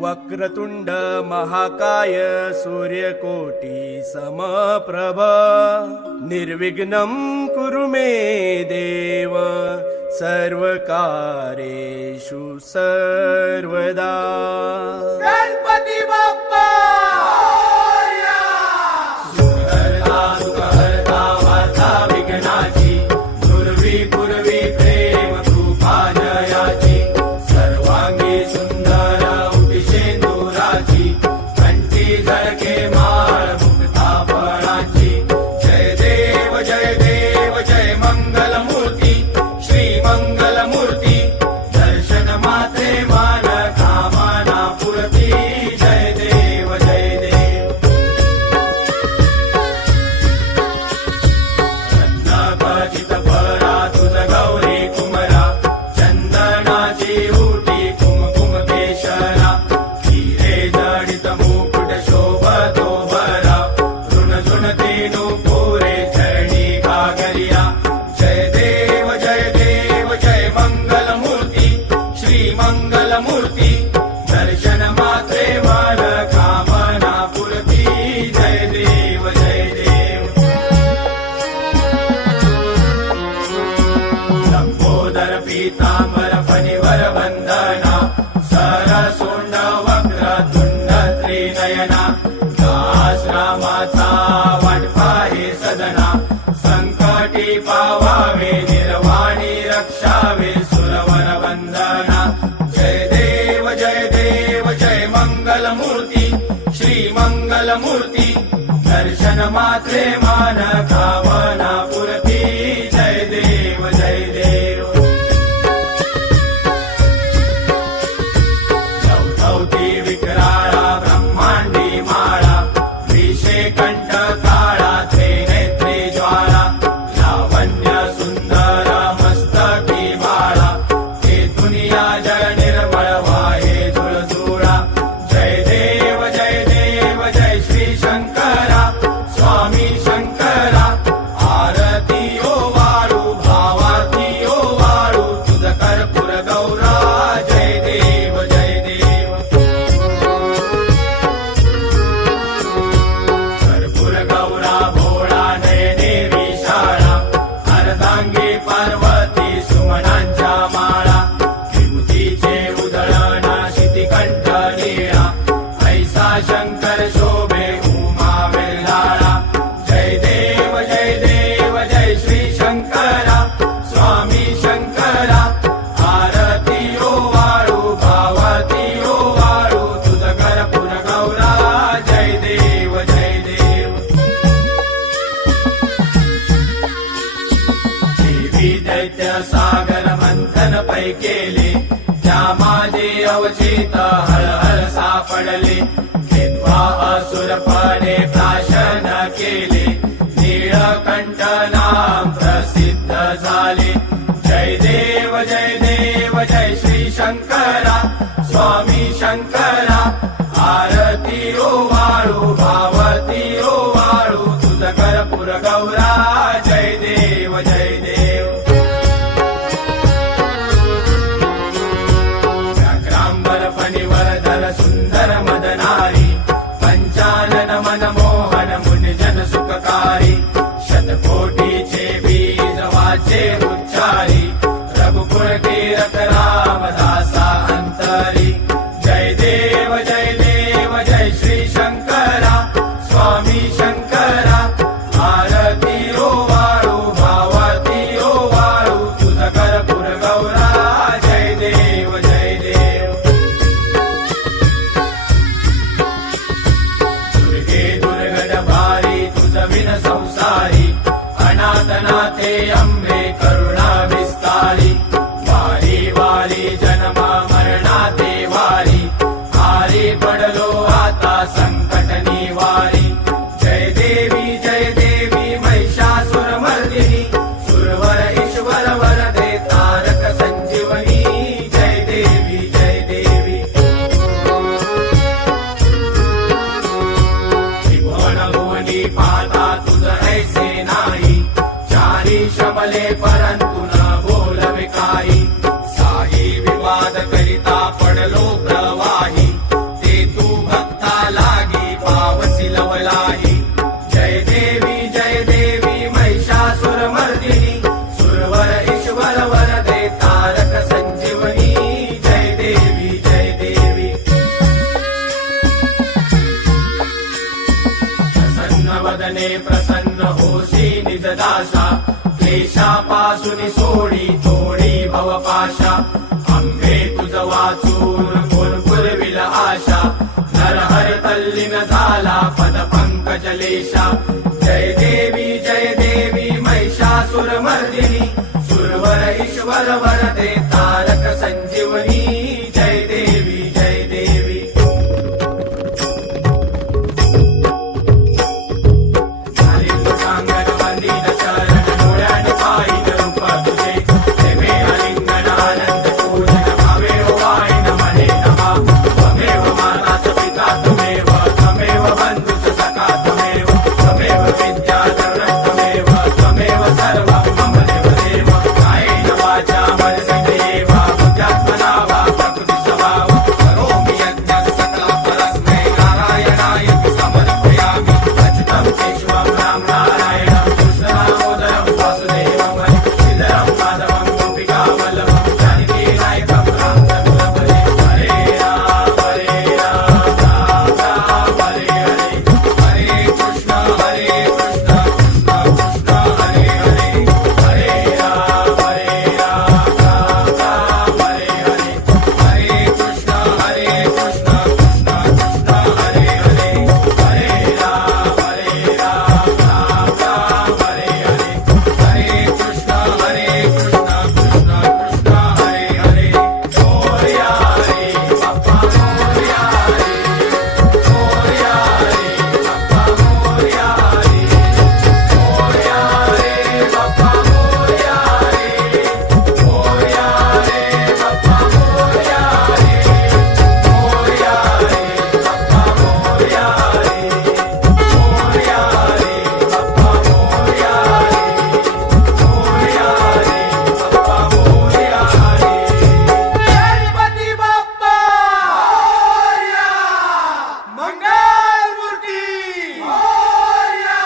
वक्रतुंड महाकाय सूर्यकोटी समप्रभ निर्विघ्नं कुरु मे देव सर्वकार्येषु सर्वदा। गणपती बाप्पा सुखहर्ता सुखहर्ता वार्ता विघ्नाची पूर्वी पूर्वी प्रेम कृपा जयाची सर्वांगी सुंदर उटिशेंदुराची कंठी झळके माळ मुक्ता फळाची जय देव जय देव जय मंगल मूर्ती श्री मंगल मूर्ती दर्शन मात्रे मान कामना पूर्ती जय देव जय देव। चंदनाचित फळा तुझ गौरी कुमरा चंदनाची उटी कुमकुम केशरा हिरे जडित मुकुट शोभतो बरा ऋण झुणती नुपुरे चरणी घागरिया जय देव जय देव जय मंगल मूर्ती श्री मंगल मूर्ती दर्शन मात्रे मान कामना पूर्ती जय देव जय देव। लंबोदर पीतांबर फणीवर वंदना सरसोंड वक्रतुंड त्रिनयना दास रामाचा वाटपा हे सदना संकटी पावावे निर्वाणी रक्षावे सुरवर वंदना जय देव जय देव जय मंगल मूर्ती श्री मंगल मूर्ती दर्शन मात्रे मान कामना पूर्ती जय देव जय देव। चौथौती विक्राळा ब्रह्मांडी माळा विषे कंठ काळा त्रिनेत्री ज्वाळा लावण्य सुंदर मस्तकी माळा हे दुनिया जय निर्मळ वाहे झुळझुळा जय देव जय देव जय श्री शंकरा स्वामी शंकरा आरती ओ वाळू भावाती ओ वाळू तुझ कर्पूर गौरा जय देव जय देव। कर्पूर गौरा भोळा नयने विशाळा अर्धांगी पार्वती सुमनांच्या माळा विभूतीचे उधळण शितिकंठ नीळा ऐसा शंकर शोभे उमा वेल्हाळा जय देव जय देव जय श्री शंकरा स्वामी शंकरा आरती ओ वाळू भावती ओ वाळू तुझ कर्पूर गौरा जय देव जय देव। देवी दैत्य सागर मंथन पै केले त्या माझे अवचित हळहळ सापडले घेतवा असुरपणे प्राशन केले नीळकंठ नाम प्रसिद्ध झाले जय देव जय देव जय श्री शंकरा स्वामी शंकरा आरती ओ वाळू भावती ओ वाळू तुझ कर्पूर गौरा जय देव जय देव। व्याघ्रांबर फणीवर धर सुंदर मदनारी पंचानन मनमोहन मुनिजन सुखकारी शतकोटीचे बीज वाचे उच्चारी रघुकुळ कीरत रामदासा अंतरी जय देव जय देव जय श्री शंकरा स्वामी शंकरा आरती ओ वाळू भावती ओ वाळू तुझ कर्पूर गौरा जय देव जय देव। दुर्गे दुर्गड भारी तुझ विन संसारी अनाथनाथे अंबे करुणा विस्तारी वारी वारी जन्म मरणाते वारी आरी पडलो आता संकट निवारी जय देवी महिषासुरमर्दिनी सुरवर ईश्वर वरदे तारक संजीवनी जय देवी जय देवी। त्रिभुवन भुवनी पाहता तुझ ऐसे नाही चारी शमले पर दर्शने प्रसन्न होसी निजदासा क्लेशापासून सोडी तोडी भवपाशा आंबे तुझ वाचून कोण पुरविल आशा नरहर तल्लीन झाला पद पंकजलेशा जय देवी महिषासुरमर्दिनी सुरवर ईश्वर वरदे तारक संजीवनी जय देवी जय देवी हरिंदु सांगन वंदित शरण डोळ्याने पाहिन रूप तुझे प्रेमे आलिंगन आनंद पूजन भावे ओवाळीन मने नमा त्वमेव माताच पिता त्वमेव त्वमेव बंधुच सखा त्वमेव त्वमेव विद्याधर त्वमेव त्वमेव सर्वं मम देवदेव कायेन वाचा मनसेन्द्रियेव बुद्ध्यात्मना वा प्रकृति स्वभाव करोमि यज्ञं सकलं परस्मै नारायणाय समर्पयामि अच्युतं केशवं राम नारायणं कृष्णदामोदरं वासुदेवं श्रीधरं माधवं गोपिकावल्लभं जानकी नायकं राम रघुनाथपते हरे राम राम राम हरे हरे हरे कृष्ण कृष्ण कृष्ण हरे हरे हरे राम राम राम हरे हरे हरे कृष्ण कृष्ण कृष्ण हरे हरे हरे राम राम राम हरे हरे हरे कृष्ण कृष्ण कृष्ण हरे हरे मोरया रे बाप्पा मोरया रे मोरया रे बाप्पा मोरया रे मोरया रे बाप्पा मोरया रे मोरया रे बाप्पा मोरया रे मोरया रे बाप्पा मोरया रे मोरया रे बाप्पा मोरया गणपती बाप्पा मोरया. मंगलमूर्ती मोरया.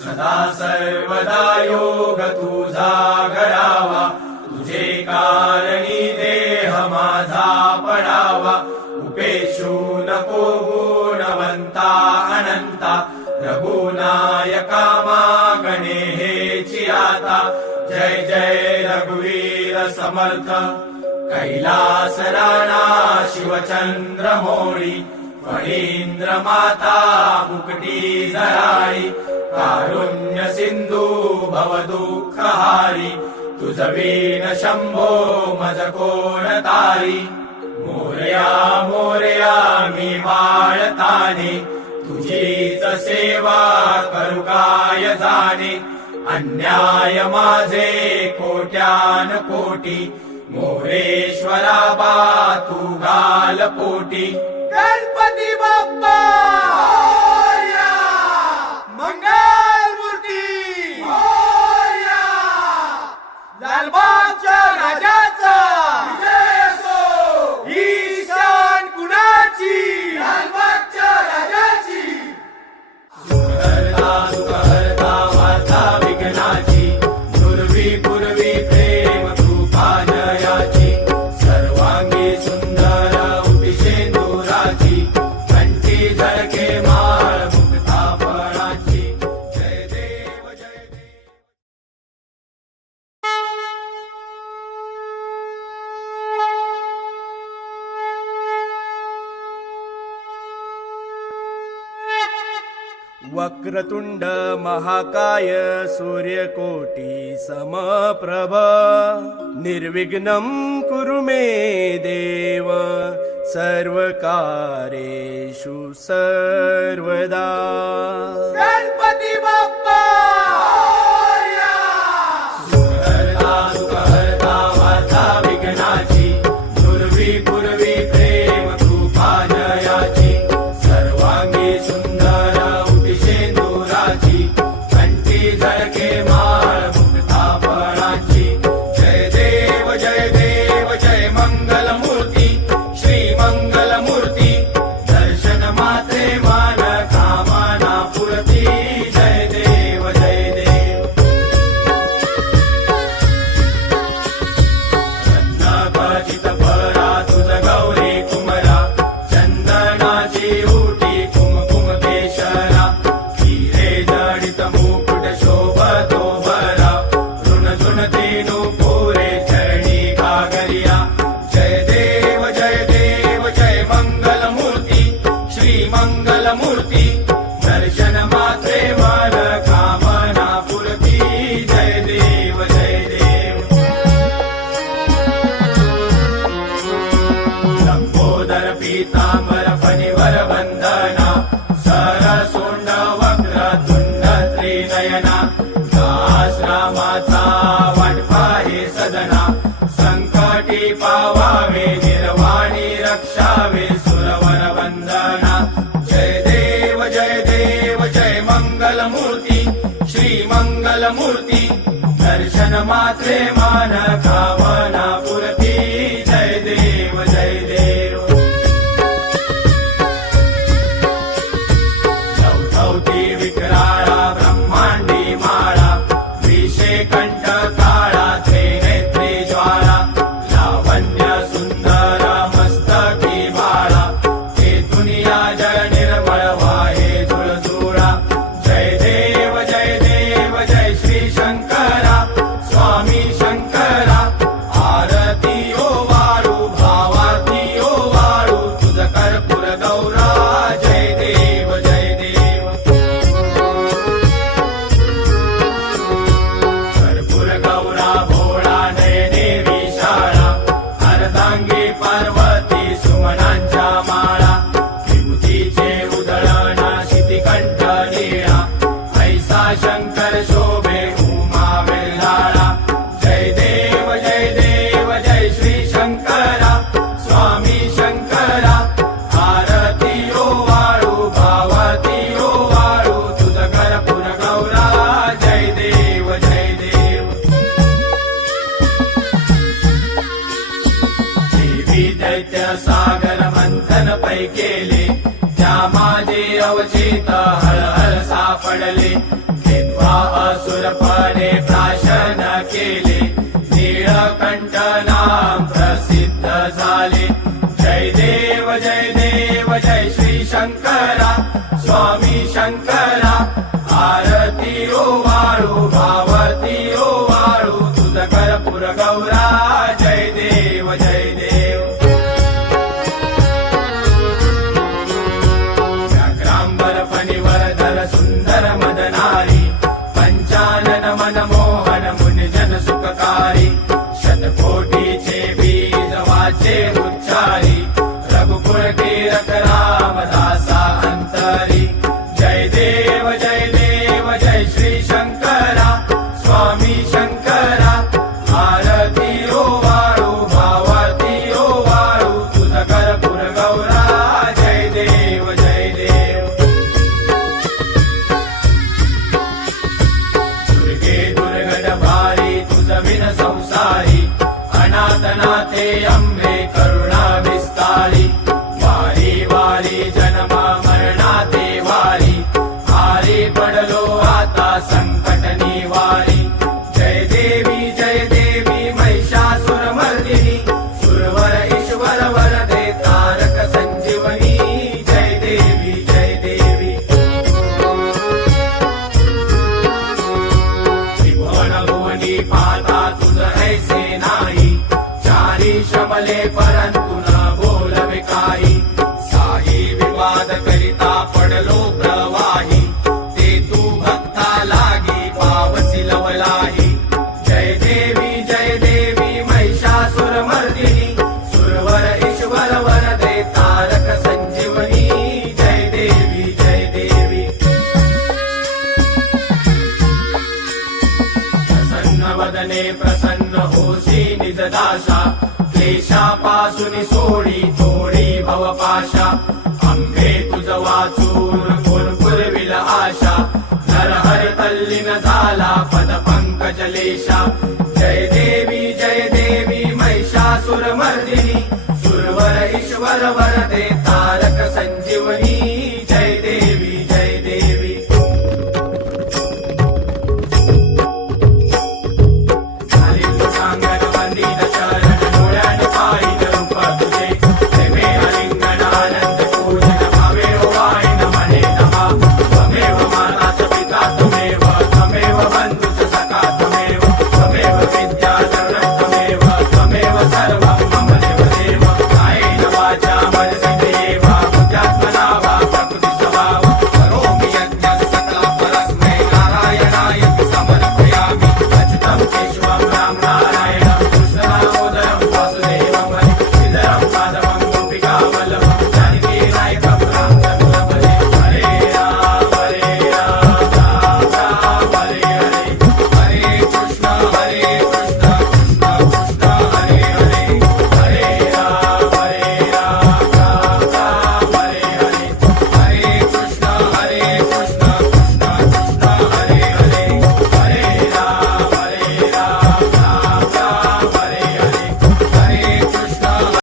सदा सर्वदा योग तुझा घडावा तुझे कारणी देह माझा पडावा उपेशू नको गुणवंता अनंता रघुनायका मागणे हेची आता जय जय रघुवीर समर्थ कैलास राणा शिवचंद्र मोळी फणींद्र माता मुकटी जराळी कारुण्य सिंधू भव दुःख हारी तुझ वीण शंभो मज कोण तारी मोरया मोरया मी बाळताने तुझीच सेवा करू काय जाणे अन्याय माझे कोट्यान कोटी मोरेश्वरा बा तू घाल पोटी गणपती बाप्पा मोरया. मंगलमूर्ती मोरया. लालबागच्या राजाचा विजय असो. ईशान कुणाची लालबागच्या राजाची. सुखहर्ता सुखहर्ता वार्ता विघ्नाची दुर्वी पूर्वी प्रेम कृपा जयाची सर्वांगी सुंदर उपिशेंदुराची कंठी झळके माळ मुक्ता फळाची जय देव जय देव वक्रतुंड महाकाय सूर्यकोटी समप्रभ निर्विघ्नं कुरु मे देव सर्वकार्येषु सर्वदा. गणपती बाप्पा मोरया. सुखहर्ता सुखहर्ता वार्ता विघ्नाची दुर्वी पूर्वी प्रेम कृपा जयाची सर्वांगी सुंदर उपिशेंदुराची कंठी झळके माळ मुक्ता फळाची जय देव जय मंगलमूर्ती श्री मंगलमूर्ती दर्शन मात्रे मान कामना पुर नयना दास रामाचा वाटपा हे सदना संकटी पावावे निर्वाणी रक्षावे सुरवर वंदना जय देव जय मंगल मूर्ती श्री मंगल मूर्ती दर्शन मात्रे मान कामना पुरती जय देव चौथौती विक्राळा ब्रह्मांडी माळा विषे कंठ काळा त्रिनेत्री ज्वाळा लावण्य सुंदर मस्तकी बाळा ते दुनिया जय निर्मळ वाहे झुळझुळा जय देव जय श्री शंकरा स्वामी शंकरा आरती ओ वाळू भावाती ओ वाळू तुझ कर्पूर गौरा जय देव कर्पूर गौरा भोळा नयने विशाळा अर्धांगी पार्वती सुमनांच्या माळा विभूतीचे उधळण शितिकंठ नीळा ऐसा शंकर शोभे उमा वेल्हाळा जय देव जय श्री शंकरा स्वामी शंकरा आरती ओ वाळू भावती ओ वाळू तुझ कर्पूर गौरा जय देव देवी दैत्य सागर मंथन पै केले त्या माझे अवचित हळहळ सापडले घेतवा असुरपणे प्राशन केले नीळकंठ नाम प्रसिद्ध झाले जय देव जय श्री शंकरा स्वामी शंकरा आरती ओ वाळू भावती ओ वाळू तुझ कर्पूर गौरा जय देव व्याघ्रांबर फणीवरधर सुंदर मदनारी पंचानन मनमोहन मुनिजन सुखकारी शतकोटीचे बीज वाचे उच्चारी रघुकुळ कीरक रामदासा अंतरी जय देव जय श्री शंकरा स्वामी शंकरा आरती ओ वाळू भावती ओ वाळू तुझ कर्पूर गौरा जय देव दुर्गे दुर्गट भारी तुझ विन संसारी अनाथनाथे अंबे करुणा विस्तारी वारी वारी जन्म मरणाते वारी हारी पडलो आता संकट निवारी जय देवी महिषासुर मर्दिनी सुरवर ईश्वर वरदे तारक संजीवनी जय देवी त्रिभुवन भुवनी पाता तुझ ऐसे नाही चारी शमले परंतु न बोलवे काही साही विवाद करिता पडलो प्रवाही ते तू भक्ता लागी पावसी लवलाही जय देवी महिषासुर मर्दिनी सुरवर ईश्वर वरदे तारक संजीवनी जय देवी प्रसन्न वदने प्रसन्न होसी निज दासा क्लेशापासून सोडी थोडी भवपाशा अंबे तुझ वाचून पुरविल आशा नरहर तल्लीन झाला पद पंकजलेशा जय देवी महिषासुर मर्दिनी सुरवर ईश्वर वरदे